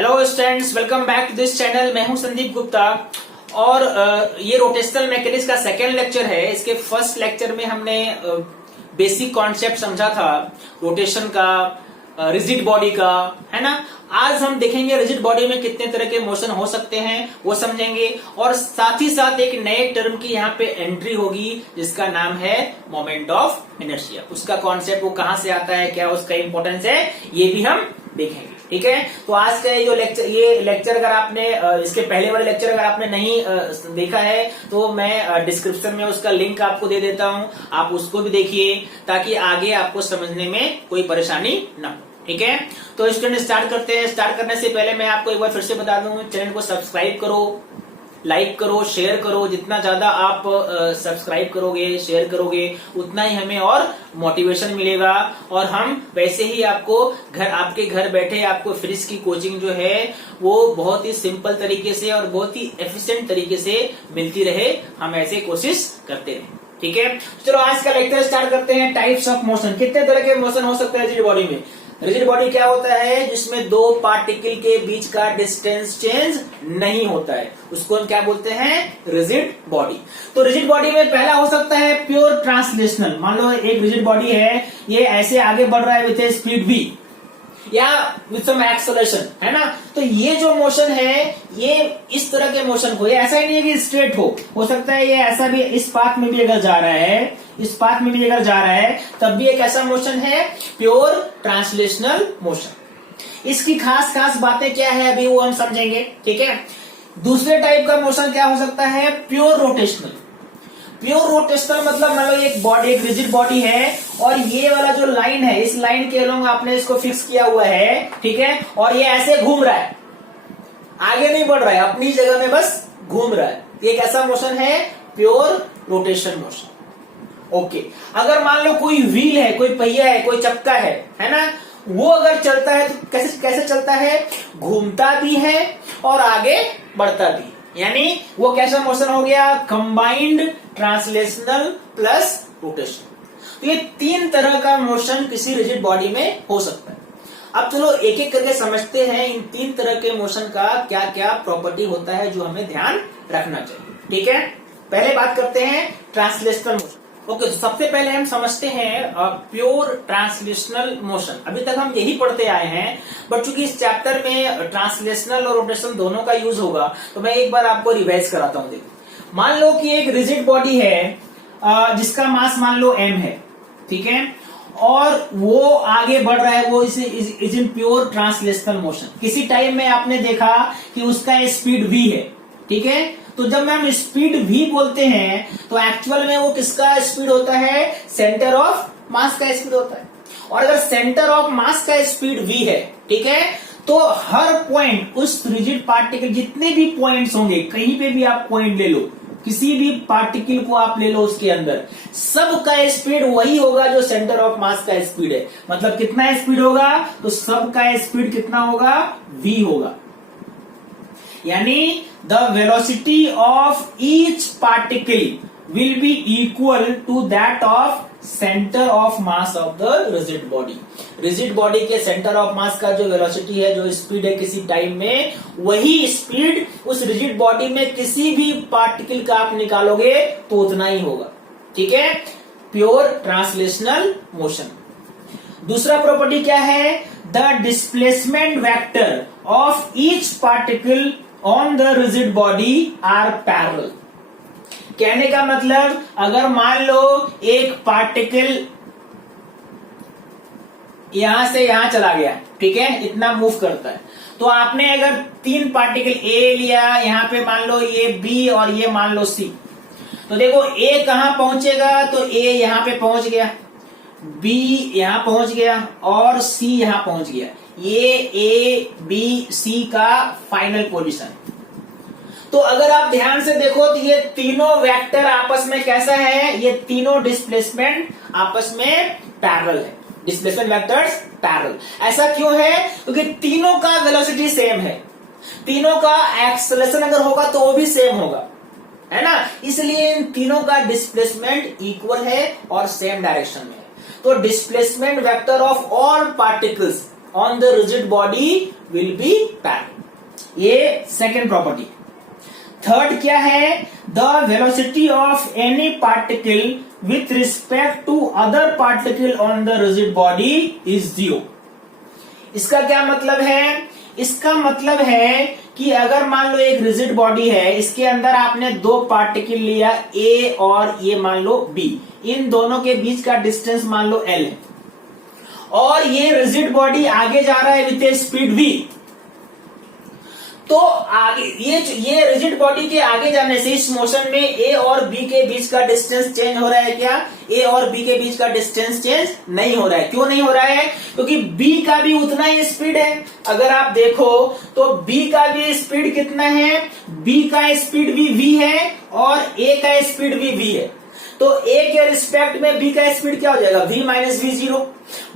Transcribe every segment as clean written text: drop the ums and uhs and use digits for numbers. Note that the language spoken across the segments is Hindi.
Hello students, welcome back to this channel. मैं हूं संदीप गुप्ता और ये रोटेशनल मैकेनिक्स का सेकेंड लेक्चर है। इसके फर्स्ट लेक्चर में हमने बेसिक कॉन्सेप्ट समझा था रोटेशन का, रिजिड बॉडी का, है ना। आज हम देखेंगे रिजिड बॉडी में कितने तरह के मोशन हो सकते हैं वो समझेंगे, और साथ ही साथ एक नए टर्म की यहाँ पे एंट्री होगी जिसका नाम है मोमेंट ऑफ इनर्शिया। उसका कॉन्सेप्ट वो कहां से आता है, क्या उसका इंपॉर्टेंस है, ये भी हम देखेंगे। ठीक है, तो आज का ये लेक्चर अगर आपने इसके पहले वाले लेक्चर अगर आपने नहीं देखा है तो मैं डिस्क्रिप्शन में उसका लिंक आपको दे देता हूं, आप उसको भी देखिए ताकि आगे आपको समझने में कोई परेशानी ना हो। ठीक है, तो स्टूडेंट स्टार्ट करते हैं। स्टार्ट करने से पहले मैं आपको एक बार फिर से बता दूं, चैनल को सब्सक्राइब करो, लाइक करो, शेयर करो। जितना ज्यादा आप सब्सक्राइब करोगे, शेयर करोगे, उतना ही हमें और मोटिवेशन मिलेगा, और हम वैसे ही आपको आपके घर बैठे आपको फ्रिज की कोचिंग जो है वो बहुत ही सिंपल तरीके से और बहुत ही एफिशिएंट तरीके से मिलती रहे, हम ऐसे कोशिश करते रहे। ठीक है, चलो आज का लेक्चर स्टार्ट करते हैं। टाइप्स ऑफ मोशन, कितने तरह के मोशन हो सकते हैं रिजिड बॉडी में। रिजिड बॉडी क्या होता है, जिसमें दो पार्टिकल के बीच का डिस्टेंस चेंज नहीं होता है, उसको हम क्या बोलते हैं, रिजिड बॉडी। तो रिजिड बॉडी में पहला हो सकता है प्योर ट्रांसलेशनल। मान लो एक रिजिड बॉडी है, ये ऐसे आगे बढ़ रहा है विथ ए स्पीड v या विथ सम एक्सेलरेशन, है ना। तो ये जो मोशन है ये इस तरह के मोशन को, ये ऐसा ही नहीं है कि स्ट्रेट हो सकता है ये ऐसा भी, इस पाथ में भी अगर जा रहा है, इस पाथ में भी अगर जा रहा है तब भी एक ऐसा मोशन है प्योर ट्रांसलेशनल मोशन। इसकी खास खास बातें क्या है अभी वो हम समझेंगे। ठीक है, दूसरे टाइप का मोशन क्या हो सकता है, प्योर रोटेशनल। प्योर रोटेशनल मतलब मान लो एक बॉडी, एक रिजिड बॉडी है और ये वाला जो लाइन है, इस लाइन के अलोंग आपने इसको फिक्स किया हुआ है, ठीक है, और ये ऐसे घूम रहा है, आगे नहीं बढ़ रहा है, अपनी जगह में बस घूम रहा है। ये एक ऐसा मोशन है प्योर रोटेशन मोशन। ओके, अगर मान लो कोई व्हील है, कोई पहिया है, कोई चक्का है ना, वो अगर चलता है तो कैसे चलता है, घूमता भी है और आगे बढ़ता भी, यानी वो कैसा मोशन हो गया, कंबाइंड ट्रांसलेशनल प्लस रोटेशन। तो ये तीन तरह का मोशन किसी रिजिड बॉडी में हो सकता है। अब चलो एक एक करके समझते हैं इन तीन तरह के मोशन का क्या क्या प्रॉपर्टी होता है जो हमें ध्यान रखना चाहिए। ठीक है, पहले बात करते हैं ट्रांसलेशनल मोशन। ओके, तो सबसे पहले हम समझते हैं प्योर ट्रांसलेशनल मोशन। अभी तक हम यही पढ़ते आए हैं, बट चूंकि इस चैप्टर में ट्रांसलेशनल और रोटेशनल दोनों का यूज होगा तो मैं एक बार आपको रिवाइज कराता हूं। देखो, मान लो कि एक रिजिड बॉडी है जिसका मास मान लो m है, ठीक है, और वो आगे बढ़ रहा है, वो is in pure translational motion. किसी टाइम में आपने देखा कि उसका स्पीड v है, ठीक है, तो जब हम स्पीड v बोलते हैं तो एक्चुअल में वो किसका स्पीड होता है, सेंटर ऑफ मास का स्पीड होता है। और अगर सेंटर ऑफ मास का स्पीड v है, ठीक है, तो हर पॉइंट उस रिजिड पार्टिकल, जितने भी पॉइंट्स होंगे, कहीं पे भी आप पॉइंट ले लो, किसी भी पार्टिकल को आप ले लो, उसके अंदर सबका स्पीड वही होगा जो सेंटर ऑफ मास का स्पीड है। मतलब कितना स्पीड होगा, तो सबका स्पीड कितना होगा, v होगा। यानी the velocity of each particle will be equal to that of centre of mass of the rigid body. Rigid body के सेंटर ऑफ मास का जो वेलोसिटी है, जो स्पीड है किसी टाइम में, वही स्पीड उस रिजिड बॉडी में किसी भी पार्टिकल का आप निकालोगे तो उतना ही होगा। ठीक है, प्योर ट्रांसलेशनल मोशन। दूसरा प्रॉपर्टी क्या है, the displacement vector of each particle on the rigid body are parallel. कहने का मतलब, अगर मान लो एक पार्टिकल यहां से यहां चला गया, ठीक है, इतना मूव करता है, तो आपने अगर तीन पार्टिकल ए लिया, यहां पे मान लो ये बी और ये मान लो सी, तो देखो ए कहां पहुंचेगा, तो ए यहां पे पहुंच गया, बी यहां पहुंच गया और सी यहां पहुंच गया। ये ए बी सी का फाइनल पोजीशन। तो अगर आप ध्यान से देखो तो ये तीनों वेक्टर आपस में कैसा है, ये तीनों डिस्प्लेसमेंट आपस में पैरेलल है, डिस्प्लेसमेंट वेक्टर्स पैरेलल। ऐसा क्यों है, क्योंकि तीनों का वेलोसिटी सेम है, तीनों का एक्सेलरेशन अगर होगा तो वो भी सेम होगा, है ना, इसलिए इन तीनों का डिस्प्लेसमेंट इक्वल है और सेम डायरेक्शन में है। तो displacement vector of all particles on the rigid body will be parallel. ये सेकेंड प्रॉपर्टी। थर्ड क्या है, the velocity of any particle with respect to other particle on the rigid body is 0। इसका क्या मतलब है, इसका मतलब है कि अगर मान लो एक रिजिड बॉडी है, इसके अंदर आपने दो पार्टिकल लिया ए और ये मान लो बी, इन दोनों के बीच का डिस्टेंस मान लो एल है, और ये रिजिड बॉडी आगे जा रहा है विथ ए स्पीड v। तो आगे ये रिजिड बॉडी के आगे जाने से इस मोशन में ए और बी के बीच का डिस्टेंस चेंज हो रहा है क्या, ए और बी के बीच का डिस्टेंस चेंज नहीं हो रहा है। क्यों नहीं हो रहा है, क्योंकि बी का भी उतना ही स्पीड है। अगर आप देखो तो बी का भी स्पीड कितना है, बी का स्पीड भी v है और ए का स्पीड भी v है। तो ए के रिस्पेक्ट में बी का स्पीड क्या हो जाएगा, v माइनस वी 0।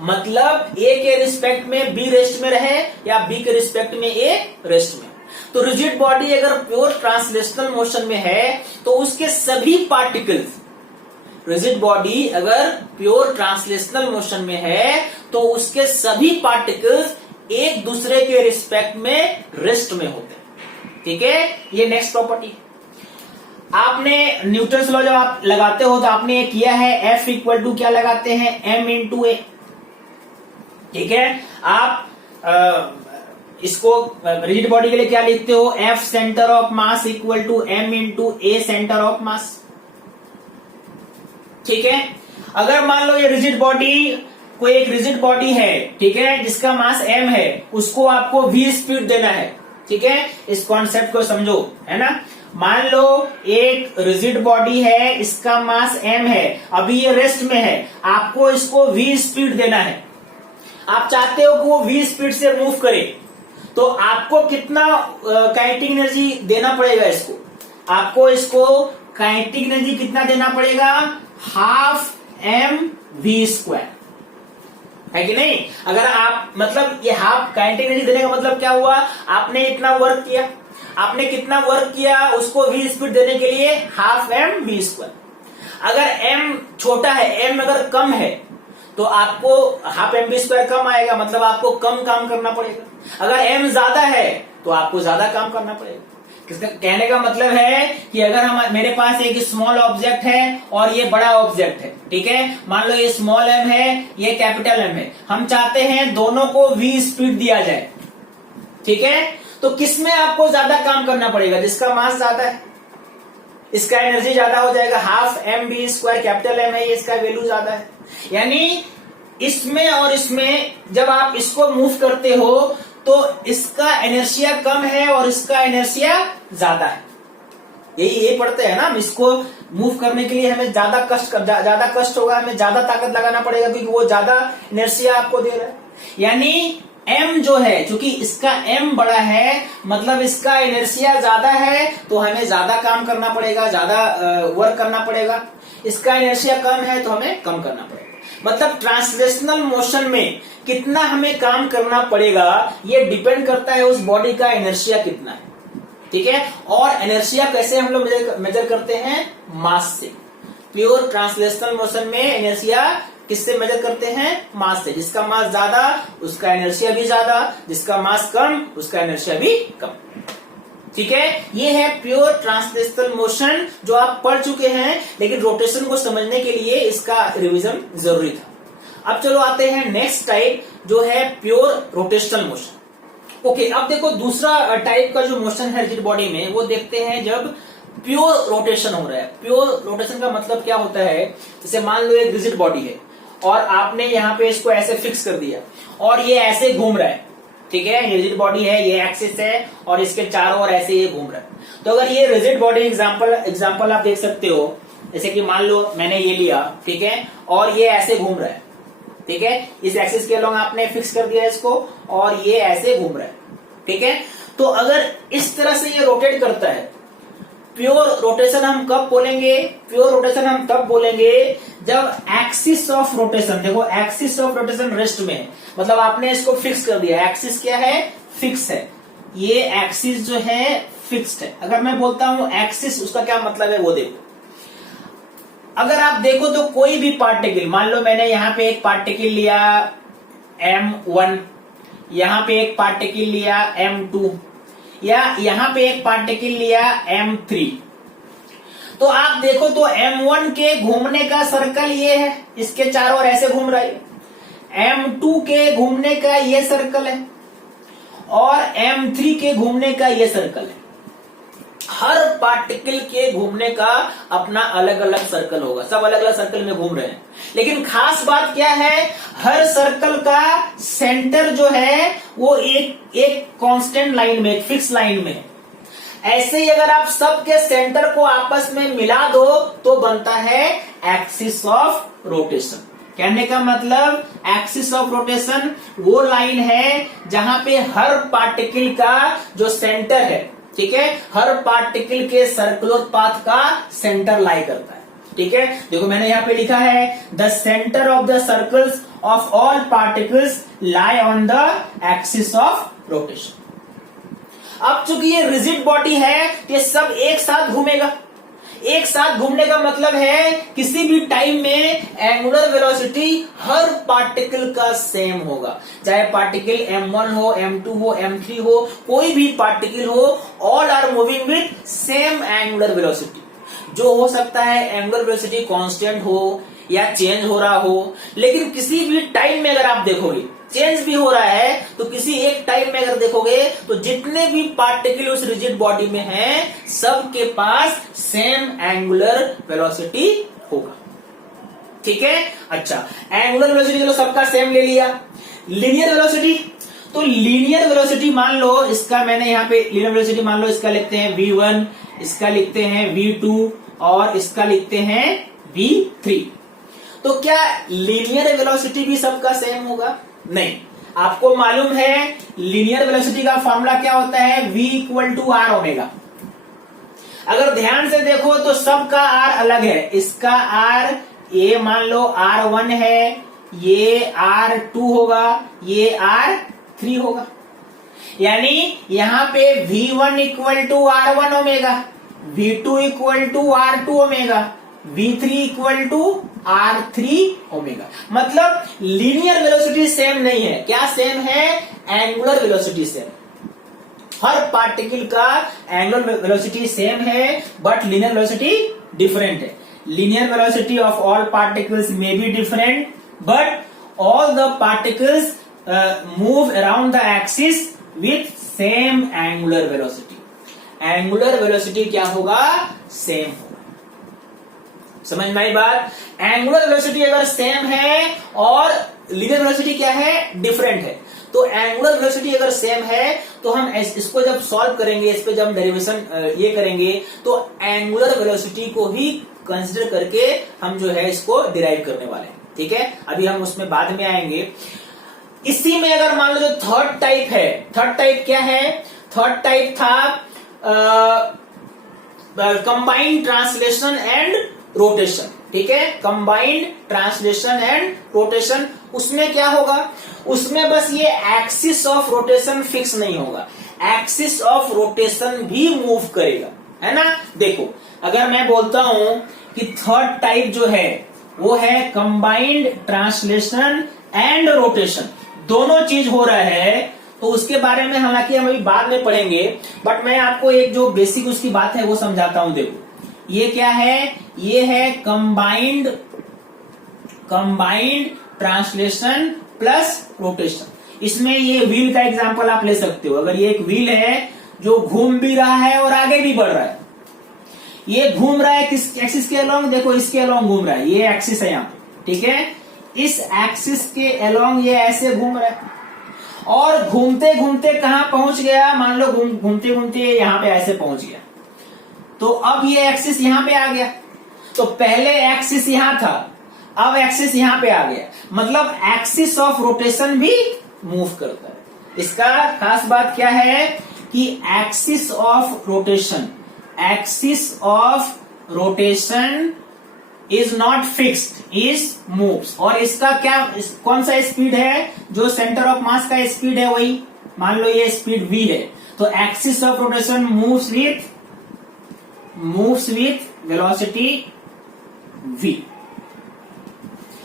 मतलब ए के रिस्पेक्ट में बी रेस्ट में रहे या बी के रिस्पेक्ट में ए रेस्ट में। तो रिजिड बॉडी अगर प्योर ट्रांसलेशनल मोशन में है तो उसके सभी पार्टिकल्स, रिजिड बॉडी अगर प्योर ट्रांसलेशनल मोशन में है तो उसके सभी पार्टिकल्स एक दूसरे के रिस्पेक्ट में रेस्ट में होते हैं। ठीक है, ये नेक्स्ट प्रॉपर्टी। आपने न्यूटन्स लॉ जब आप लगाते हो तो आपने ये किया है, F इक्वल टू क्या लगाते हैं, m इंटू ए। ठीक है, आप इसको रिजिड बॉडी के लिए क्या लिखते हो, F centre of mass equal to m into a centre of mass. ठीक है, अगर मान लो ये रिजिड बॉडी, कोई एक रिजिड बॉडी है, ठीक है, जिसका मास m है, उसको आपको v स्पीड देना है। ठीक है, इस कॉन्सेप्ट को समझो, है ना। मान लो एक रिजिड बॉडी है, इसका मास m है, अभी ये रेस्ट में है, आपको इसको v स्पीड देना है। आप चाहते हो कि वो v स्पीड से मूव करे, तो आपको कितना काइनेटिक एनर्जी देना पड़ेगा इसको, आपको इसको काइनेटिक एनर्जी कितना देना पड़ेगा, हाफ m v स्क्वायर, है कि नहीं। अगर आप मतलब ये हाफ काइनेटिक एनर्जी देने का मतलब क्या हुआ, आपने इतना वर्क किया, आपने कितना वर्क किया, उसको v स्पीड देने के लिए हाफ m v स्क्वायर। अगर m छोटा है, m अगर कम है तो आपको हाफ m v स्क्वायर कम आएगा, मतलब आपको कम काम करना पड़ेगा। अगर m ज्यादा है तो आपको ज्यादा काम करना पड़ेगा। किसका कहने का मतलब है कि अगर मेरे पास एक स्मॉल ऑब्जेक्ट है और ये बड़ा ऑब्जेक्ट है, ठीक है, मान लो ये स्मॉल m है, ये कैपिटल M है, हम चाहते हैं दोनों को v स्पीड दिया जाए। ठीक है, तो किसमें आपको ज्यादा काम करना पड़ेगा, जिसका मास ज्यादा है, इसका एनर्जी ज्यादा हो जाएगा, half m v square capital M है, इसका वैल्यू ज्यादा है। यानी इसमें और इसमें जब आप इसको मूव करते हो तो इसका इनर्शिया कम है और इसका इनर्शिया ज्यादा है। यही पढ़ते हैं ना हम, इसको मूव करने के लिए हमें ज्यादा कष्ट होगा, हमें ज्यादा ताकत लगाना पड़ेगा क्योंकि वो ज्यादा इनर्शिया आपको दे रहा है। यानी m जो है, चूंकि इसका m बड़ा है, मतलब इसका इनर्शिया ज्यादा है, तो हमें ज्यादा काम करना पड़ेगा, ज्यादा वर्क करना पड़ेगा। इसका इनर्शिया कम है तो हमें कम करना पड़ेगा। मतलब ट्रांसलेशनल मोशन में कितना हमें काम करना पड़ेगा ये डिपेंड करता है उस बॉडी का इनर्शिया कितना है। ठीक है, और इनर्शिया कैसे हम लोग मेजर करते हैं, मास से। प्योर ट्रांसलेशनल मोशन में इनर्शिया किससे मेजर करते हैं, मास से। जिसका मास ज्यादा उसका इनर्शिया भी ज्यादा, जिसका मास कम उसका इनर्शिया भी कम। ठीक है, ये है प्योर ट्रांसलेशनल मोशन जो आप पढ़ चुके हैं, लेकिन रोटेशन को समझने के लिए इसका रिवीजन जरूरी था। अब चलो आते हैं नेक्स्ट टाइप जो है प्योर रोटेशनल मोशन। ओके, अब देखो दूसरा टाइप का जो मोशन है रिजिड बॉडी में, वो देखते हैं जब प्योर रोटेशन हो रहा है। प्योर रोटेशन का मतलब क्या होता है, जैसे मान लो एक रिजिड बॉडी है और आपने यहाँ पे इसको ऐसे फिक्स कर दिया और ये ऐसे घूम रहा है। ठीक है, ये रिजिड बॉडी है, ये एक्सिस है और इसके चारों ओर ऐसे ये घूम रहा है। तो अगर ये रिजिड बॉडी एग्जांपल आप देख सकते हो, जैसे कि मान लो मैंने ये लिया, ठीक है, और ये ऐसे घूम रहा है। ठीक है, इस एक्सिस के अलोंग आपने फिक्स कर दिया इसको और ये ऐसे घूम रहा है। ठीक है, तो अगर इस तरह से ये रोटेट करता है, प्योर रोटेशन हम कब बोलेंगे, प्योर रोटेशन हम तब बोलेंगे जब एक्सिस ऑफ रोटेशन, देखो एक्सिस ऑफ रोटेशन रेस्ट में है, मतलब आपने इसको फिक्स कर दिया। एक्सिस क्या है, फिक्स है, ये एक्सिस जो है फिक्स्ड है। अगर मैं बोलता हूं एक्सिस, उसका क्या मतलब है वो देखो। अगर आप देखो तो कोई भी पार्टिकल, मान लो मैंने यहां पे एक पार्टिकल लिया m1, यहां पे एक पार्टिकल लिया m2, या यहां पे एक पार्टिकल लिया m3, तो आप देखो तो m1 के घूमने का सर्कल ये है, इसके चारों ओर ऐसे घूम रहा है, m2 के घूमने का ये सर्कल है और m3 के घूमने का ये सर्कल है। हर पार्टिकल के घूमने का अपना अलग अलग सर्कल होगा, सब अलग अलग सर्कल में घूम रहे हैं। लेकिन खास बात क्या है, हर सर्कल का सेंटर जो है वो एक कांस्टेंट लाइन में, एक फिक्स लाइन में है। ऐसे ही अगर आप सबके सेंटर को आपस में मिला दो तो बनता है एक्सिस ऑफ रोटेशन। कहने का मतलब एक्सिस ऑफ रोटेशन वो लाइन है जहां पे हर पार्टिकल का जो सेंटर है, ठीक है, हर पार्टिकल के सर्कुलर पाथ का सेंटर लाई करता है। ठीक है, देखो मैंने यहां पे लिखा है the centre of the circles of all particles lie on the axis of rotation. अब चूंकि ये रिजिड बॉडी है, ये सब एक साथ घूमेगा। एक साथ घूमने का मतलब है किसी भी टाइम में एंगुलर वेलोसिटी हर पार्टिकल का सेम होगा, चाहे पार्टिकल m1 हो, m2 हो, m3 हो, कोई भी पार्टिकल हो, all are moving with same angular velocity. जो हो सकता है एंगुलर वेलोसिटी कांस्टेंट हो या चेंज हो रहा हो, लेकिन किसी भी टाइम में अगर आप देखोगे चेंज भी हो रहा है, तो किसी एक टाइम में अगर देखोगे तो जितने भी पार्टिकल उस रिजिड बॉडी में हैं, सबके पास सेम एंगुलर वेलोसिटी होगा। ठीक है, अच्छा, एंगुलर वेलोसिटी चलो सबका सेम ले लिया। लीनियर वेलोसिटी, तो लीनियर वेलोसिटी मान लो इसका, मैंने यहाँ पे लीनियर वेलोसिटी मान लो इसका लिखते हैं v1, इसका लिखते हैं v2 और इसका लिखते हैं v3। तो क्या लीनियर वेलोसिटी भी सबका सेम होगा? नहीं। आपको मालूम है लीनियर वेलोसिटी का फॉर्मूला क्या होता है, v equal to r omega. अगर ध्यान से देखो तो सबका आर अलग है, इसका आर ये मान लो R1 है, ये R2 होगा, ये R3 होगा। यानी यहां पे v1 equal to R1 omega, v2 equal to R2 omega, v3 equal to R3 omega. मतलब लीनियर वेलोसिटी सेम नहीं है। क्या सेम है? Angular velocity same. हर पार्टिकल का एंगुलर वेलोसिटी सेम है, बट लीनियर वेलोसिटी डिफरेंट है। Linear velocity of all particles may be different, but all the particles move around the axis with same angular velocity. Angular velocity क्या होगा? सेम होगा। समझ में आई बात? एंगुलर वेलोसिटी अगर सेम है और लीनियर वेलोसिटी क्या है? डिफरेंट है। तो एंगुलर वेलोसिटी अगर सेम है तो हम इसको जब सॉल्व करेंगे, इस पे जब डेरिवेशन ये करेंगे, तो एंगुलर वेलोसिटी को ही कंसिडर करके हम जो है इसको डिराइव करने वाले हैं। ठीक है, अभी हम उसमें बाद में आएंगे। इसी में अगर मान लो जो थर्ड टाइप है, थर्ड टाइप क्या है? थर्ड टाइप था कंबाइंड ट्रांसलेशन एंड रोटेशन। ठीक है, कंबाइंड ट्रांसलेशन एंड रोटेशन। उसमें क्या होगा? उसमें बस ये एक्सिस ऑफ रोटेशन फिक्स नहीं होगा, एक्सिस ऑफ रोटेशन भी मूव करेगा, है ना। देखो, अगर मैं बोलता हूं कि थर्ड टाइप जो है वो है कंबाइंड ट्रांसलेशन एंड रोटेशन, दोनों चीज हो रहा है, तो उसके बारे में हालांकि हम अभी बाद में पढ़ेंगे, बट मैं आपको एक जो बेसिक उसकी बात है वो समझाता हूं। देखो, ये क्या है? ये है कंबाइंड ट्रांसलेशन प्लस रोटेशन। इसमें ये व्हील का एग्जांपल आप ले सकते हो। अगर ये एक व्हील है जो घूम भी रहा है और आगे भी बढ़ रहा है, ये घूम रहा है किस एक्सिस के अलोंग? देखो, इसके अलोंग घूम रहा है, ये एक्सिस है यहाँ पे। ठीक है, इस एक्सिस के अलोंग ये ऐसे घूम रहा है और घूमते घूमते कहां पहुंच गया? मान लो घूमते घूमते यहाँ पे ऐसे पहुंच गया, तो अब ये एक्सिस यहां पे आ गया। तो पहले एक्सिस यहां था, अब एक्सिस यहां पे आ गया, मतलब एक्सिस ऑफ रोटेशन भी मूव करता है। इसका खास बात क्या है कि axis of rotation is not fixed, is moves. और इसका क्या, कौन सा स्पीड है? जो सेंटर ऑफ मास का स्पीड है वही, मान लो ये स्पीड v है, तो axis of rotation moves with velocity v।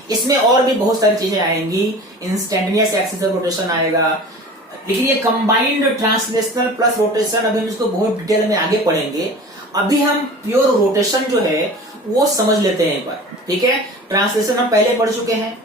इसमें और भी बहुत सारी चीजें आएंगी, इंस्टेंटेनियस एक्सिस ऑफ रोटेशन आएगा, लेकिन ये कंबाइंड ट्रांसलेशनल प्लस रोटेशन, अभी हम इसको बहुत डिटेल में आगे पढ़ेंगे। अभी हम प्योर रोटेशन जो है वो समझ लेते हैं एक बार, ठीक है। ट्रांसलेशन हम पहले पढ़ चुके हैं,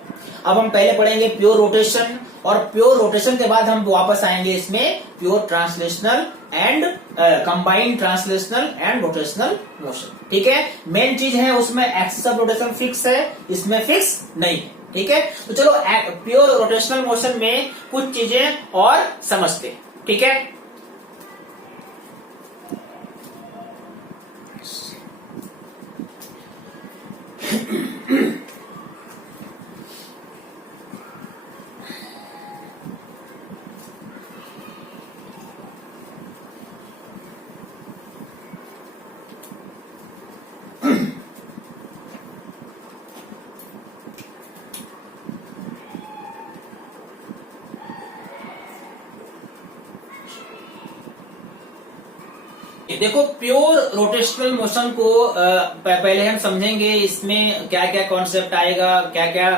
अब हम पहले पढ़ेंगे प्योर रोटेशन, और प्योर रोटेशन के बाद हम वापस आएंगे इसमें pure translational and combined translational and rotational motion, ठीक है। मेन चीज है उसमें एक्सिस ऑफ रोटेशन फिक्स है, इसमें फिक्स नहीं है, ठीक है। तो चलो प्योर रोटेशनल मोशन में कुछ चीजें और समझते हैं, ठीक है। देखो प्योर रोटेशनल मोशन को पहले हम समझेंगे, इसमें क्या क्या कॉन्सेप्ट आएगा, क्या क्या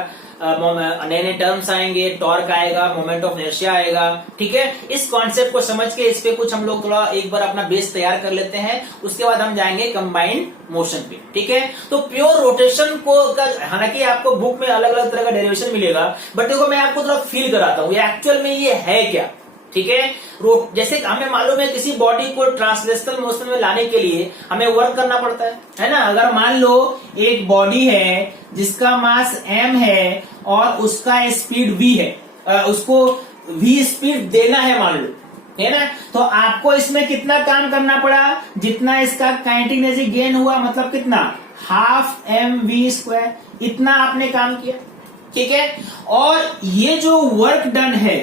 नए नए टर्म्स आएंगे, टॉर्क आएगा, मोमेंट ऑफ इनर्शिया आएगा, ठीक है। इस कॉन्सेप्ट को समझ के इस पे कुछ हम लोग थोड़ा एक बार अपना बेस तैयार कर लेते हैं, उसके बाद हम जाएंगे कंबाइंड मोशन पे, ठीक है। तो प्योर रोटेशन को हालांकि आपको बुक में अलग अलग तरह का डेरिवेशन मिलेगा, बट देखो मैं आपको थोड़ा फील कराता हूँ एक्चुअल में ये है क्या, ठीक है। जैसे हमें मालूम है किसी बॉडी को ट्रांसलेशनल मोशन में लाने के लिए हमें वर्क करना पड़ता है ना। अगर मान लो एक बॉडी है जिसका मास m है और उसका स्पीड v है, उसको v स्पीड देना है मान लो, है ना, तो आपको इसमें कितना काम करना पड़ा, जितना इसका काइनेटिक एनर्जी गेन हुआ, मतलब कितना, हाफ mv², इतना आपने काम किया, ठीक है। और ये जो वर्क डन है,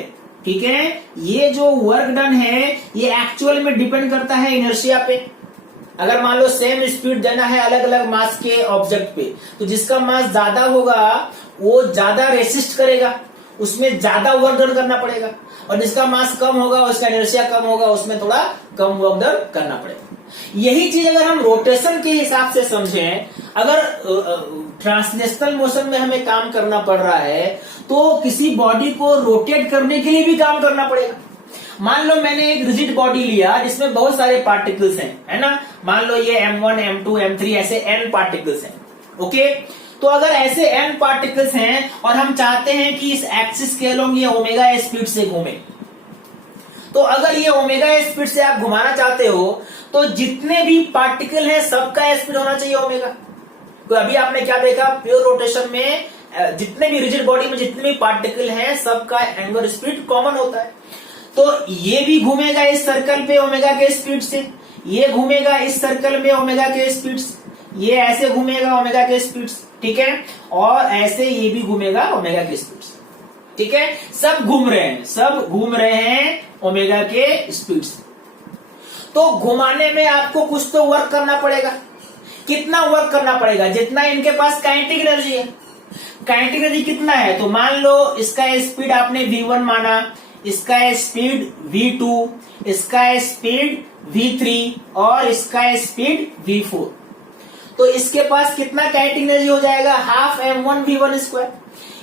ठीक है, ये जो वर्क डन है ये एक्चुअल में डिपेंड करता है इनर्शिया पे। अगर मान लो सेम स्पीड देना है अलग अलग मास के ऑब्जेक्ट पे, तो जिसका मास ज्यादा होगा वो ज्यादा रेसिस्ट करेगा, उसमें ज्यादा वर्क डन करना पड़ेगा, और जिसका मास कम होगा, उसका इनर्शिया कम होगा, उसमें थोड़ा कम वर्क डन करना पड़ेगा। यही चीज अगर हम रोटेशन के हिसाब से समझें, अगर ट्रांसलेशनल मोशन में हमें काम करना पड़ रहा है तो किसी बॉडी को रोटेट करने के लिए भी काम करना पड़ेगा। मान लो मैंने एक रिजिड बॉडी लिया जिसमें बहुत सारे पार्टिकल्स हैं, है ना, मान लो ये m1 m2 m3 ऐसे n पार्टिकल्स हैं, ओके। तो अगर ऐसे n पार्टिकल्स हैं और हम चाहते हैं कि इस एक्सिस के अलोंग ये ओमेगा स्पीड से घूमे, तो अगर ये ओमेगा स्पीड से आप घुमाना चाहते हो तो जितने भी पार्टिकल हैं सबका स्पीड होना चाहिए ओमेगा। तो अभी आपने क्या देखा, प्योर रोटेशन में जितने भी रिजिड बॉडी में जितने भी पार्टिकल हैं सबका एंगुलर स्पीड कॉमन होता है। तो ये भी घूमेगा इस सर्कल पे ओमेगा के स्पीड से, ये घूमेगा इस सर्कल में ओमेगा के स्पीड से, ये ऐसे घूमेगा ओमेगा के स्पीड से, ठीक है, और ऐसे ये भी घूमेगा ओमेगा के स्पीड से, ठीक है। सब घूम रहे हैं, सब घूम रहे हैं ओमेगा के स्पीड से। तो घुमाने में आपको कुछ तो वर्क करना पड़ेगा। कितना वर्क करना पड़ेगा, जितना इनके पास काइनेटिक एनर्जी है। काइनेटिक एनर्जी कितना है, तो मान लो इसका स्पीड आपने v1 माना, इसका स्पीड v2, इसका स्पीड v3 और इसका स्पीड v4। तो इसके पास कितना काइनेटिक एनर्जी हो जाएगा, हाफ m1 v1²।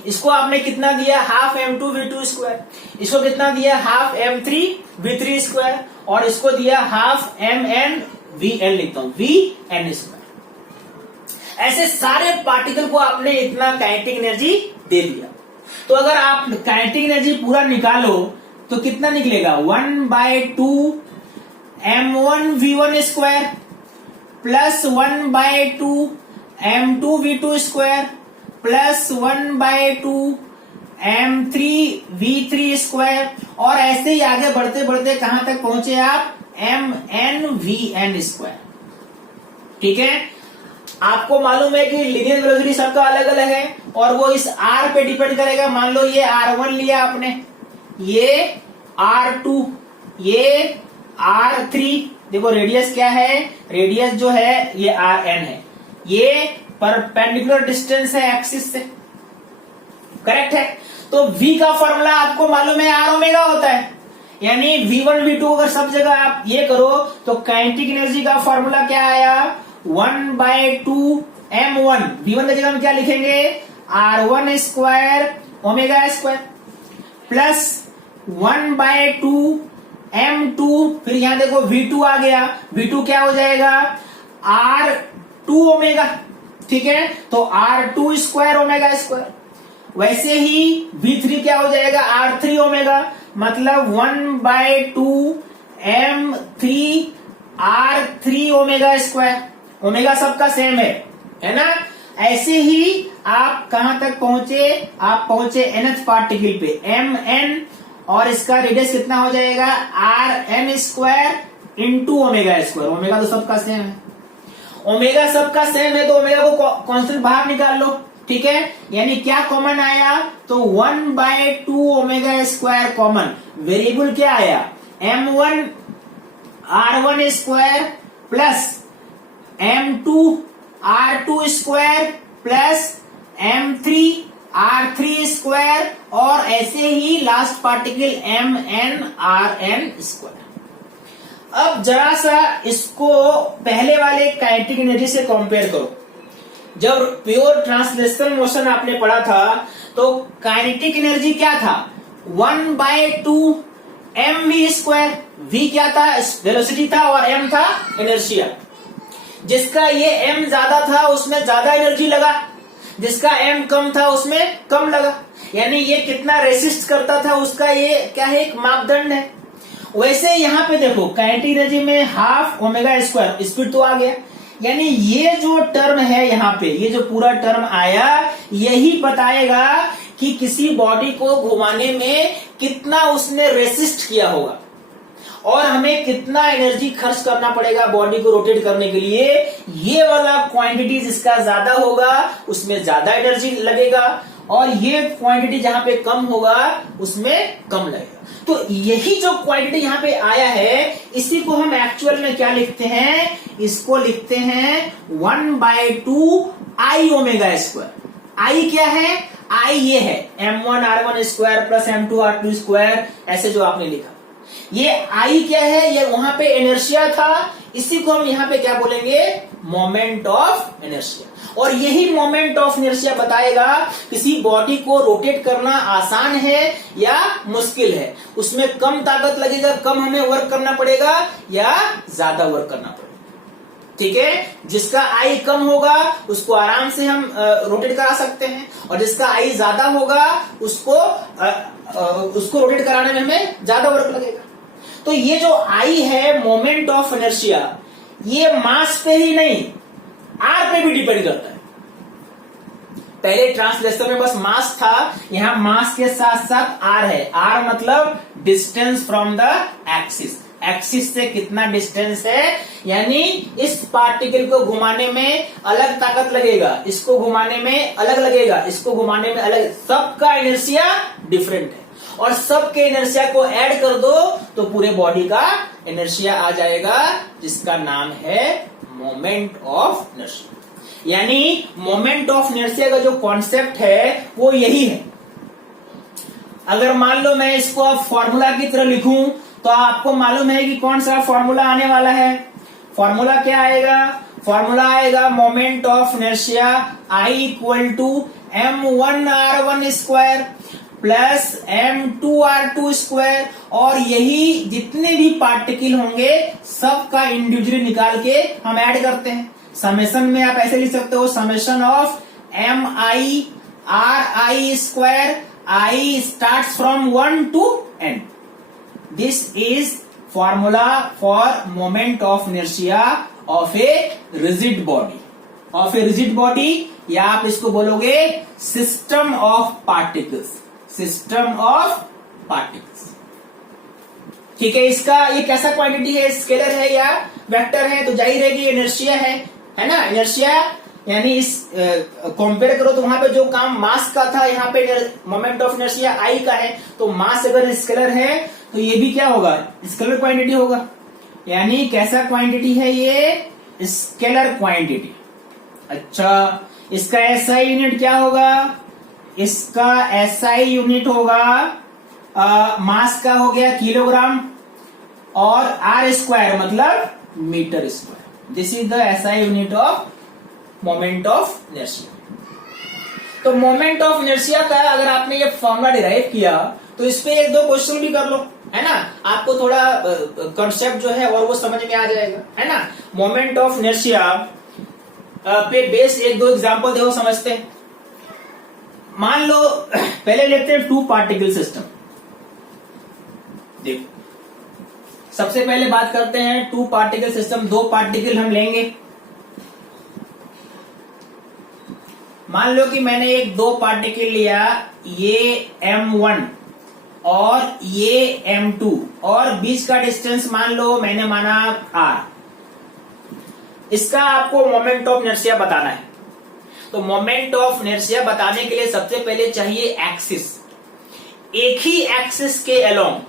इसको आपने कितना दिया, हाफ m2 v2²। इसको कितना दिया, हाफ m3 v3², और इसको दिया हाफ mn vn, लिखता हूं vn²। ऐसे सारे पार्टिकल को आपने इतना काइनेटिक एनर्जी दे दिया। तो अगर आप काइनेटिक एनर्जी पूरा निकालो तो कितना निकलेगा, 1/2 m1 v1² plus 1/2 m2 v2² plus 1/2 m3 v3², और ऐसे ही आगे बढ़ते बढ़ते कहां तक पहुंचे आप, mn vn², ठीक है। आपको मालूम है कि लीनियर वेलोसिटी सबका अलग अलग है और वो इस r पे डिपेंड करेगा। मान लो ये r1 लिया आपने, ये r2, ये r3, देखो रेडियस क्या है, रेडियस जो है ये rn है, ये परपेंडिकुलर डिस्टेंस है एक्सिस से, करेक्ट है। तो v का फॉर्मूला आपको मालूम है r ओमेगा होता है, यानी v1 v2 अगर सब जगह आप ये करो तो काइनेटिक एनर्जी का फॉर्मूला क्या आया, 1/2 m1, v1 की जगह हम क्या लिखेंगे, r1² ओमेगा² प्लस 1/2 m2, फिर यहां देखो v2 आ गया, v2 क्या हो जाएगा r2 ओमेगा, ठीक है, तो r2 स्क्वायर ओमेगा स्क्वायर। वैसे ही v3 क्या हो जाएगा r3 ओमेगा, मतलब 1/2 m3 r3 omega square, omega सबका सेम है ना। ऐसे ही आप कहां तक पहुंचे, आप पहुंचे nth पार्टिकल पे mn, और इसका रेडियस कितना हो जाएगा rn square into omega square. Omega तो सबका सेम है, ओमेगा सबका सेम है तो ओमेगा को कांस्टेंट बाहर निकाल लो, ठीक है, यानी क्या कॉमन आया, तो 1/2 ओमेगा स्क्वायर कॉमन। वेरिएबल क्या आया m1 r1 square plus m2 r2 square plus m3 r3 square, और ऐसे ही last particle mn rn square. अब जरा सा इसको पहले वाले काइनेटिक एनर्जी से कंपेयर करो। जब प्योर ट्रांसलेशनल मोशन आपने पढ़ा था तो काइनेटिक एनर्जी क्या था 1/2 mv स्क्वायर। v क्या था, वेलोसिटी था, और m था इनर्शिया। जिसका ये m ज्यादा था उसमें ज्यादा एनर्जी लगा, जिसका m कम था उसमें कम लगा, यानी ये कितना रेसिस्ट करता था उसका ये क्या है, एक मापदंड है। वैसे यहां पे देखो काइनेटिक एनर्जी में हाफ ओमेगा स्क्वायर, स्पीड तो आ गया, यानी ये जो टर्म है यहाँ पे, ये जो पूरा टर्म आया यही बताएगा कि किसी बॉडी को घुमाने में कितना उसने रेसिस्ट किया होगा और हमें कितना एनर्जी खर्च करना पड़ेगा बॉडी को रोटेट करने के लिए। ये वाला क्वांटिटी जिसका ज्यादा होगा उसमें ज्यादा एनर्जी लगेगा, और ये क्वांटिटी जहां पे कम होगा उसमें कम लगेगा। तो यही जो क्वांटिटी यहाँ पे आया है इसी को हम एक्चुअल में क्या लिखते हैं, इसको लिखते हैं 1/2 आई ओमेगा स्क्वायर। आई क्या है, आई ये है m1 r1 square plus m2 r2 square, ऐसे जो आपने लिखा। ये आई क्या है, ये वहां पे इनर्शिया था, इसी को हम यहाँ पे क्या बोलेंगे, मोमेंट ऑफ इनर्शिया। और यही मोमेंट ऑफ इनर्शिया बताएगा किसी बॉडी को रोटेट करना आसान है या मुश्किल है, उसमें कम ताकत लगेगा, कम हमें वर्क करना पड़ेगा या ज्यादा वर्क करना पड़ेगा, ठीक है। जिसका आई कम होगा उसको आराम से हम रोटेट करा सकते हैं, और जिसका आई ज्यादा होगा उसको रोटेट कराने में हमें ज्यादा वर्क लगेगा। तो ये जो आई है मोमेंट ऑफ इनर्शिया, ये मास पे ही नहीं आर पे भी डिपेंड करता है। पहले ट्रांसलेशन में बस मास था, यहां मास के साथ साथ आर है। आर मतलब distance from the axis, axis से कितना डिस्टेंस है, यानी इस पार्टिकल को घुमाने में अलग ताकत लगेगा, इसको घुमाने में अलग लगेगा, इसको घुमाने में अलग, सबका इनर्शिया डिफरेंट है। और सबके इनर्शिया को ऐड कर दो तो पूरे बॉडी का इनर्शिया आ जाएगा, जिसका नाम है मोमेंट ऑफ इनर्शिया। यानी मोमेंट ऑफ इनर्शिया का जो कॉन्सेप्ट है वो यही है। अगर मान लो मैं इसको अब फॉर्मूला की तरह लिखूं तो आपको मालूम है कि कौन सा फॉर्मूला आने वाला है। फॉर्मूला क्या आएगा, फॉर्मूला आएगा moment of inertia I equal to m1 r1 square plus m2 r2 square, और यही जितने भी पार्टिकल होंगे सबका इंडिविजुअली निकाल के हम ऐड करते हैं। समेशन में आप ऐसे लिख सकते हो, summation of mi ri square, i starts from 1 to n। This is formula for moment of inertia of a rigid body, of a rigid body, या आप इसको बोलोगे system of particles, system of particles, ठीक है। इसका ये कैसा क्वांटिटी है, स्केलर है या वेक्टर है, तो जाहिर है कि इनर्शिया है ना। इनर्शिया यानी इस कंपेयर करो तो वहां पे जो काम मास का था यहाँ पे मोमेंट ऑफ इनर्शिया आई का है, तो मास अगर स्केलर है तो ये भी क्या होगा, स्केलर क्वांटिटी होगा। यानी कैसा क्वांटिटी है ये, स्केलर क्वांटिटी। अच्छा, इसका एसआई यूनिट क्या होगा, इसका एसआई यूनिट होगा मास का हो गया किलोग्राम, और आर स्क्वायर मतलब metre square. This is the SI unit of moment of inertia. तो मोमेंट ऑफ इनर्शिया का अगर आपने ये फॉर्मूला डिराइव किया तो इस पे एक दो क्वेश्चन भी कर लो, है ना, आपको थोड़ा कॉन्सेप्ट जो है और वो समझ में आ जाएगा, है ना। मोमेंट ऑफ इनर्शिया पे बेस एक दो एग्जांपल देखो, समझते हैं। मान लो पहले लेते हैं टू पार्टिकल सिस्टम। देखो सबसे पहले बात करते हैं टू पार्टिकल सिस्टम। दो पार्टिकल हम लेंगे। मान लो कि मैंने एक दो पार्टिकल लिया, ये M1 और ये M2 और बीच का डिस्टेंस मान लो मैंने माना R। इसका आपको मोमेंट ऑफ इनर्शिया बताना है। तो मोमेंट ऑफ इनर्शिया बताने के लिए सबसे पहले चाहिए एक्सिस, एक ही एक्सिस के अलोंग,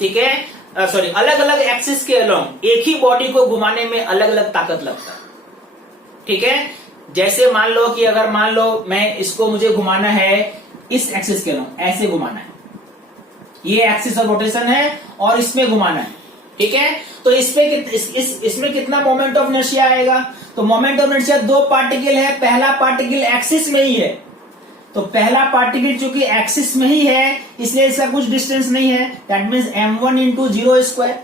ठीक है, सॉरी अलग अलग एक्सिस के अलोंग एक ही बॉडी को घुमाने में अलग अलग ताकत लगता है, ठीक है। जैसे मान लो कि अगर मान लो मैं इसको मुझे घुमाना है इस एक्सिस के अलोंग, ऐसे घुमाना है, ये एक्सिस ऑफ रोटेशन है और इसमें घुमाना है, ठीक है। तो इसमें कितना मोमेंट ऑफ इनर्शिया आएगा? तो मोमेंट ऑफ इनर्शिया दो पार्टिकल है, पहला पार्टिकल एक्सिस में ही है, तो पहला पार्टिकल चूंकि एक्सिस में ही है इसलिए इसका कुछ डिस्टेंस नहीं है, that means m1 into 0 square,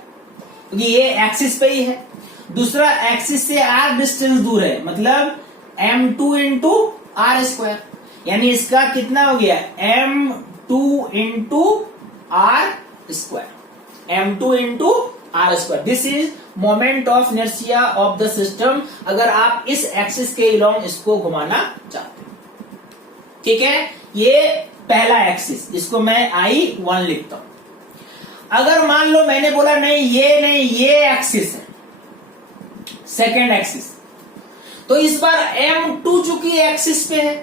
क्योंकि ये एक्सिस पे ही है। दूसरा एक्सिस से r डिस्टेंस दूर है, मतलब m2 इंटू आर स्क्वायर, यानी इसका कितना हो गया m2 into r square, m2 into r square. This is moment of inertia of the system, अगर आप इस एक्सिस के अलोंग इसको घुमाना चाहते हैं, ठीक है। ये पहला एक्सिस, इसको मैं I1 लिखता हूं। अगर मान लो मैंने बोला नहीं ये एक्सिस है, सेकेंड एक्सिस, तो इस बार M2 चूंकि एक्सिस पे है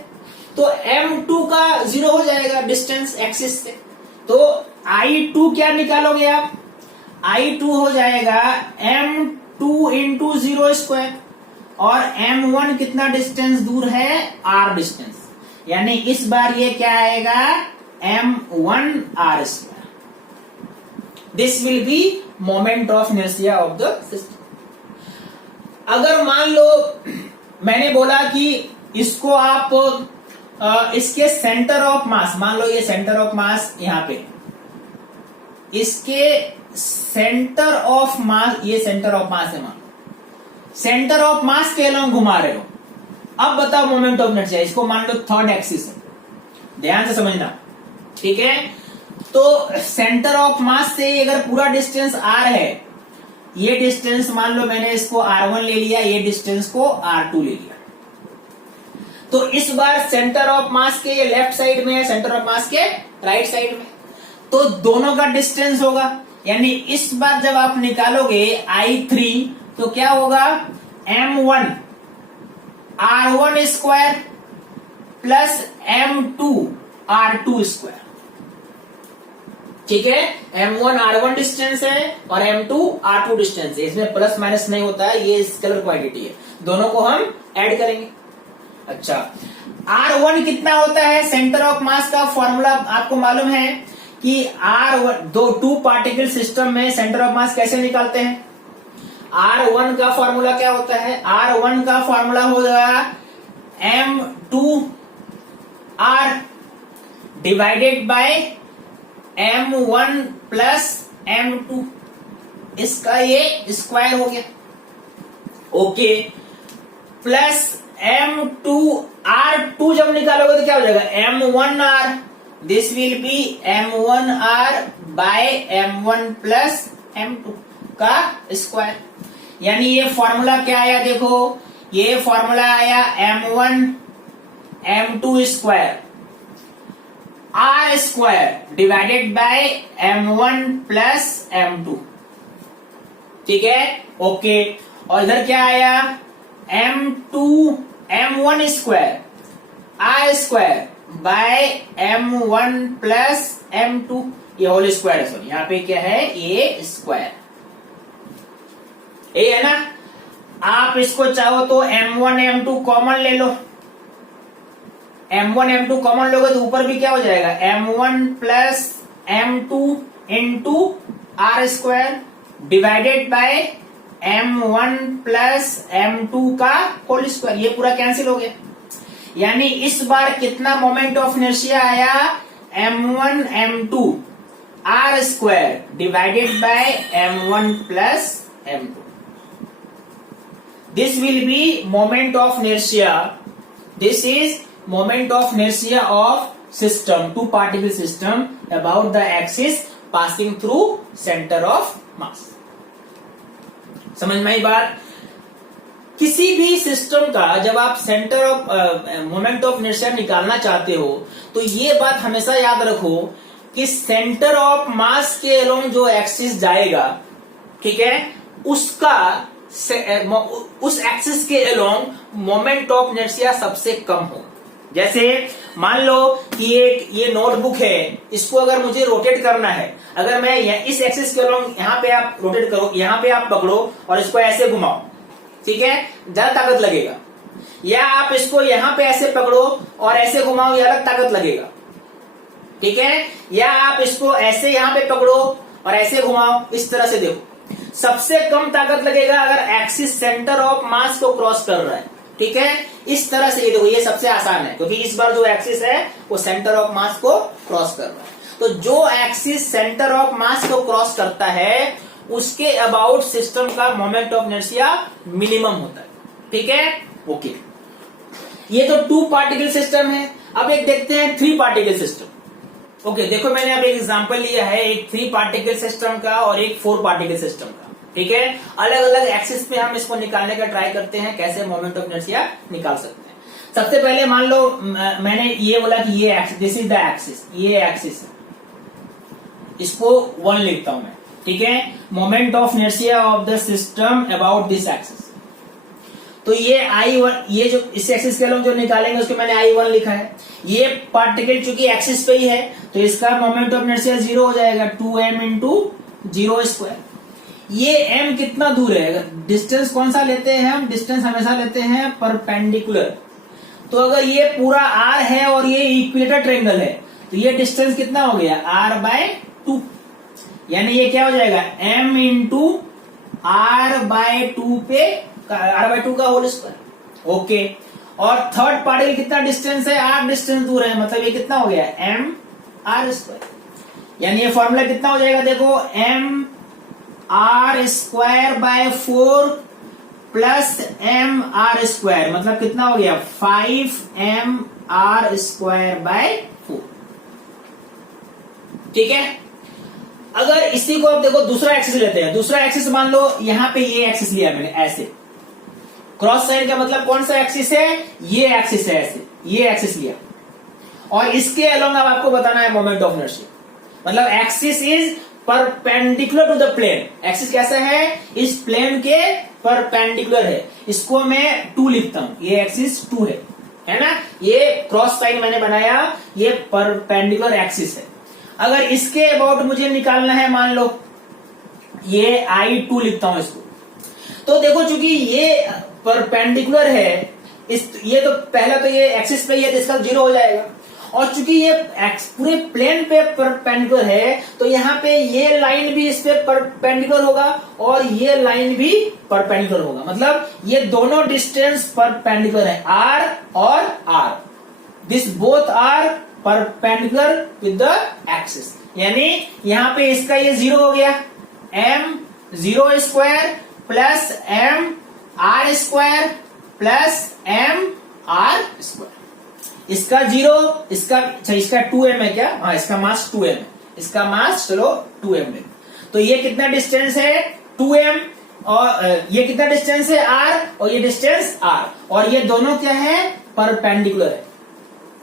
तो M2 का 0 हो जाएगा डिस्टेंस एक्सिस से, तो I2 क्या निकालोगे आप? I2 हो जाएगा M2 इंटू 0 स्क्वायर, और M1 कितना डिस्टेंस दूर है? R डिस्टेंस, यानी इस बार ये क्या आएगा M1 R square. This will B moment of inertia of the system. अगर मान लो मैंने बोला कि इसको आप इसके सेंटर ऑफ मास, मान लो ये सेंटर ऑफ मास यहां पे, इसके सेंटर ऑफ मास, ये सेंटर ऑफ मास है, मान सेंटर ऑफ मास के अलोंग घुमा रहे हो। अब बताओ मोमेंट ऑफ इनर्शिया, इसको मान लो थर्ड एक्सिस है, ध्यान से समझना, ठीक है। तो सेंटर ऑफ मास से अगर पूरा डिस्टेंस R है, ये डिस्टेंस मान लो मैंने इसको R1 ले लिया, ये डिस्टेंस को R2 ले लिया, तो इस बार सेंटर ऑफ मास के ये लेफ्ट साइड में है, सेंटर ऑफ मास के राइट साइड में, तो दोनों का डिस्टेंस होगा, यानी इस बार जब आप निकालोगे I3 तो क्या होगा M1 R1 square plus M2 R2 square, ठीक है। M1 R1 डिस्टेंस है और M2 R2 डिस्टेंस है, इसमें प्लस माइनस नहीं होता है, ये स्केलर क्वांटिटी है, दोनों को हम ऐड करेंगे। अच्छा, R1 कितना होता है? सेंटर ऑफ मास का फॉर्मूला आपको मालूम है कि R1, टू पार्टिकल सिस्टम में सेंटर ऑफ मास कैसे निकालते हैं? R1 का फॉर्मूला क्या होता है? R1 का फॉर्मूला होगा M2 R divided by M1 plus M2, इसका ये स्क्वायर हो गया, ओके, प्लस M2 R2 जब निकालोगे तो क्या हो जाएगा M1 R, this will be M1 R by M1 plus M2 का स्क्वायर, यानी ये फॉर्मूला क्या आया? देखो ये फॉर्मूला आया M1 M2 square R square divided by M1 plus M2, ठीक है, ओके। और इधर क्या आया? M1 square R square by M1 plus M2, ये होल स्क्वायर है, सॉरी यहाँ पे क्या है, ये स्क्वायर, ये है ना। आप इसको चाहो तो M1 M2 कॉमन ले लो, M1 M2 कॉमन लोगे तो ऊपर भी क्या हो जाएगा M1 plus M2 into R square divided by M1 plus M2 का होल स्क्वायर, ये पूरा कैंसिल हो गया, यानी इस बार कितना मोमेंट ऑफ इनर्शिया आया? m1 m2 r square divided by m1 plus m2. This will be moment of inertia. This is moment of inertia of system, two particle system about the axis passing through center of mass. समझ में आई बात? किसी भी सिस्टम का जब आप centre of moment of inertia निकालना चाहते हो तो ये बात हमेशा याद रखो कि सेंटर ऑफ मास के अलोंग जो एक्सिस जाएगा, ठीक है, उसका उस एक्सिस के अलोंग मोमेंट ऑफ इनर्शिया सबसे कम हो। जैसे मान लो कि ये नोटबुक है, इसको अगर मुझे रोटेट करना है, अगर मैं इस एक्सिस के अलोंग यहाँ पे आप रोटेट करो, यहाँ पे आप पकड़ो और इसको ऐसे घुमाओ, ठीक है, ज्यादा ताकत लगेगा। या आप इसको यहां पे ऐसे पकड़ो और ऐसे घुमाओ, ये अलग ताकत लगेगा, ठीक है। या आप इसको ऐसे यहां पे पकड़ो और ऐसे घुमाओ, इस तरह से देखो, सबसे कम ताकत लगेगा अगर एक्सिस सेंटर ऑफ मास को क्रॉस कर रहा है, ठीक है। इस तरह से ये देखो, ये सबसे आसान है क्योंकि इस बार जो एक्सिस है वो सेंटर ऑफ मास को क्रॉस कर रहा है। तो जो एक्सिस सेंटर ऑफ मास को क्रॉस करता है उसके अबाउट सिस्टम का मोमेंट ऑफ इनर्शिया मिनिमम होता है, ठीक है। ओके, ये तो 2 पार्टिकल सिस्टम है। अब एक देखते हैं 3 पार्टिकल सिस्टम। ओके, देखो मैंने अब एक एग्जांपल लिया है, एक 3 पार्टिकल सिस्टम का और एक 4 पार्टिकल सिस्टम का, ठीक है। अलग अलग एक्सिस पे हम इसको निकालने का ट्राई करते हैं, कैसे मोमेंट ऑफ इनर्शिया निकाल सकते हैं। सबसे पहले मान लो मैंने ये बोला कि ये axis, this is the axis, ये एक्सिस है, इसको 1 लिखता हूं मैं, ठीक है। Moment of inertia of the system about this axis. तो ये I1, ये जो इस एक्सिस के अलोंग जो निकालेंगे उसको मैंने I1 लिखा है। ये पार्टिकल चूंकि एक्सिस पे ही है तो इसका मोमेंट ऑफ इनर्शिया 0 हो जाएगा, 2m इंटू 0 स्क्वायर। ये m कितना दूर है, अगर डिस्टेंस कौन सा लेते हैं हम, डिस्टेंस हमेशा लेते हैं परपेंडिकुलर। तो अगर ये पूरा r है और ये इक्विलेटर ट्रायंगल है तो ये डिस्टेंस कितना हो गया, r/2, यानी ये क्या हो जाएगा, m इंटू r/2 पे r/2 का होल स्क्वायर। ओके, और थर्ड पार्टिकल कितना डिस्टेंस है, r डिस्टेंस दूर है, मतलब ये कितना हो गया, m r स्क्वायर। यानी ये फॉर्मूला कितना हो जाएगा, देखो m r square by 4 plus m r square, मतलब कितना हो गया, 5m r स्क्वायर बाय 4, ठीक है। अगर इसी को आप देखो दूसरा एक्सिस लेते हैं, दूसरा एक्सिस मान लो यहां पे ये एक्सिस लिया मैंने ऐसे, क्रॉस साइन का मतलब कौन सा एक्सिस है, ये एक्सिस है, ऐसे ये एक्सिस लिया और इसके अलोंग अब आपको बताना है मोमेंट ऑफ इनर्शिया। मतलब axis is perpendicular to the plane, axis कैसा है, इस प्लेन के परपेंडिकुलर है, इसको मैं 2 लिखता हूं, ये एक्सिस 2 है ना। ये क्रॉस साइन मैंने बनाया, ये परपेंडिकुलर एक्सिस है। अगर इसके अबाउट मुझे निकालना है, मान लो ये I2 लिखता हूं इसको, तो देखो चूंकि ये परपेंडिकुलर है, ये तो पहला तो ये एक्सिस पे ही है तो इसका 0 हो जाएगा, और चूंकि ये पूरे प्लेन पे परपेंडिकुलर है तो यहाँ पे ये लाइन भी इस पे परपेंडिकुलर होगा और ये लाइन भी परपेंडिकुलर होगा, मतलब ये दोनों डिस्टेंस परपेंडिकुलर है, R और R, this both are perpendicular with the axis. यानी यहाँ पे इसका ये 0 हो गया, m 0 square plus m r square plus m r square, इसका 0, इसका 2m है क्या, हाँ इसका मास 2m है, इसका मास चलो 2m है। तो ये कितना डिस्टेंस है 2m, और ये कितना डिस्टेंस है r, और ये डिस्टेंस r, और ये दोनों क्या है, परपेंडिकुलर है,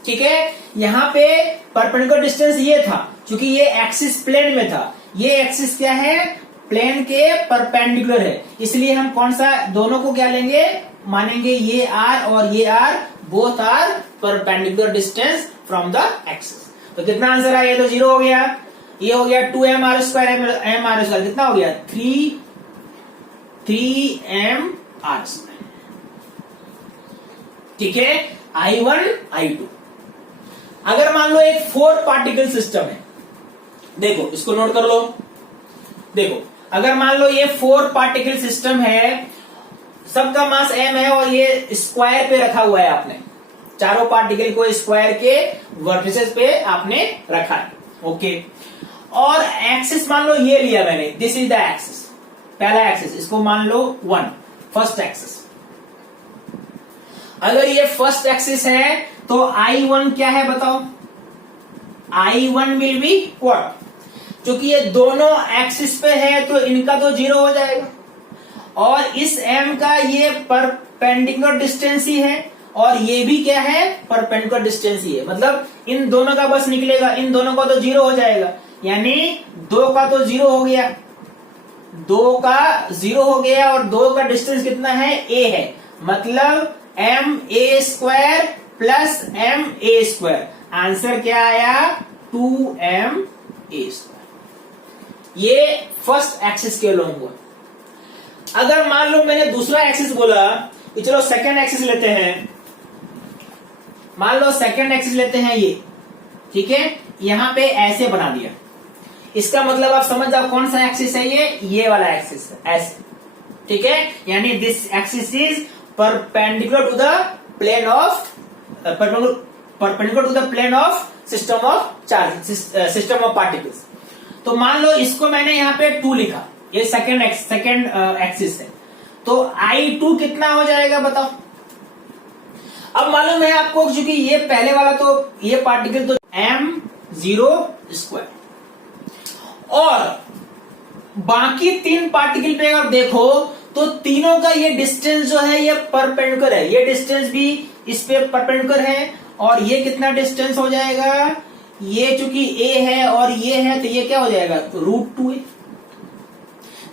ठीक है। यहाँ पे परपेंडिकुलर डिस्टेंस ये था, क्योंकि ये एक्सिस प्लेन में था, ये एक्सिस क्या है, प्लेन के परपेंडिकुलर है, इसलिए हम कौन सा दोनों को क्या लेंगे, मानेंगे ये r और ये r, both are perpendicular distance from the axis. तो कितना आंसर आया, ये तो 0 हो गया, ये हो गया 2m r square, m r square कितना हो गया 3m r स्क्वायर, ठीक है। I1 I2। अगर मान लो एक 4 पार्टिकल सिस्टम है, देखो इसको नोट कर लो, देखो अगर मान लो ये 4 पार्टिकल सिस्टम है, सबका मास m है और ये स्क्वायर पे रखा हुआ है आपने, चारों पार्टिकल को स्क्वायर के वर्टिसेस पे आपने रखा है। ओके, और एक्सिस मान लो ये लिया मैंने, दिस इज द एक्सिस, पहला एक्सिस, इसको मान लो 1, फर्स्ट एक्सिस। अगर ये फर्स्ट एक्सिस है तो I1 क्या है बताओ? I1 will be what? क्योंकि ये दोनों एक्सिस पे है तो इनका तो 0 हो जाएगा, और इस M का ये परपेंडिकुलर डिस्टेंस ही है, और ये भी क्या है? परपेंडिकुलर डिस्टेंस ही है। मतलब इन दोनों का बस निकलेगा, इन दोनों का तो 0 हो जाएगा, यानी 2 का तो 0 हो गया, 2 का 0 हो गया, और 2 का डिस्टेंस कितना है? A है, मतलब MA² प्लस MA²। आंसर क्या आया? 2MA²। ये फर्स्ट एक्सिस के अलोंग हुआ। अगर मान लो मैंने दूसरा एक्सिस बोला, तो चलो सेकंड एक्सिस लेते हैं, मान लो सेकंड एक्सिस लेते हैं ये, ठीक है, यहां पे ऐसे बना दिया। इसका मतलब आप समझ जाओ कौन सा एक्सिस है ये वाला एक्सिस है, ऐसे, ठीक है, यानी this axis is perpendicular to the plane of perpendicular to the plane of system of charge, system of particles. तो मान लो इसको मैंने यहाँ पे 2 लिखा, ये सेकंड एक्सिस है, तो I2 कितना हो जाएगा बताओ? अब मालूम है आपको, क्योंकि ये पहले वाला तो ये पार्टिकल तो M0², और बाकी 3 पार्टिकल पे अगर देखो तो तीनों का ये डिस्टेंस जो है ये परपेंडिकुलर है, ये डिस्टेंस भी इस पे परपेंडिकुलर है, और ये कितना डिस्टेंस हो जाएगा? ये चूंकि A है और ये है तो ये क्या हो जाएगा? √2A।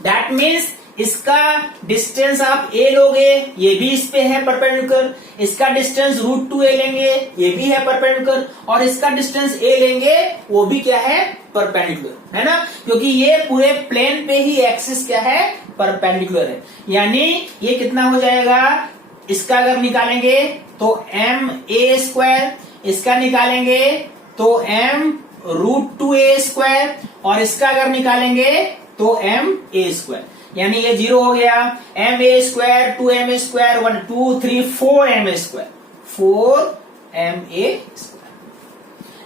दैट मीन्स इसका डिस्टेंस आप A लोगे, ये भी इस पे है परपेंडिकुलर, इसका डिस्टेंस √2A लेंगे, ये भी है परपेंडिकुलर, और इसका डिस्टेंस A लेंगे, वो भी क्या है? परपेंडिकुलर, है ना, क्योंकि ये पूरे प्लेन पे ही एक्सिस क्या है? परपेंडिकुलर है। यानी ये कितना हो जाएगा? इसका अगर निकालेंगे तो MA², इसका निकालेंगे तो M√2A², और इसका अगर निकालेंगे तो MA², यानी ये 0 हो गया। MA², 2MA², 1 2 3 4MA², 4MA²।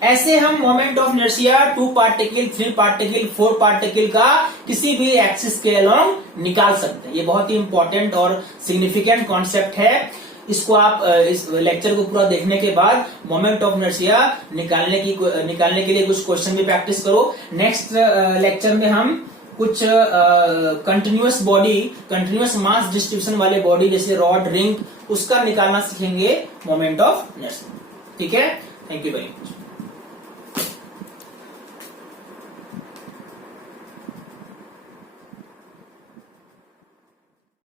ऐसे हम moment of inertia 2 particle, 3 particle, 4 particle का किसी भी एक्सिस के अलोंग निकाल सकते हैं। ये बहुत ही इंपॉर्टेंट और सिग्निफिकेंट कॉन्सेप्ट है। इसको आप इस लेक्चर को पूरा देखने के बाद मोमेंट ऑफ इनर्शिया निकालने के लिए कुछ क्वेश्चन भी प्रैक्टिस करो। नेक्स्ट लेक्चर में हम कुछ continuous body, continuous mass distribution वाले बॉडी जैसे रॉड, रिंग, उसका निकालना सीखेंगे मोमेंट ऑफ इनर्शिया। ठीक है, थैंक यू वेरी मच।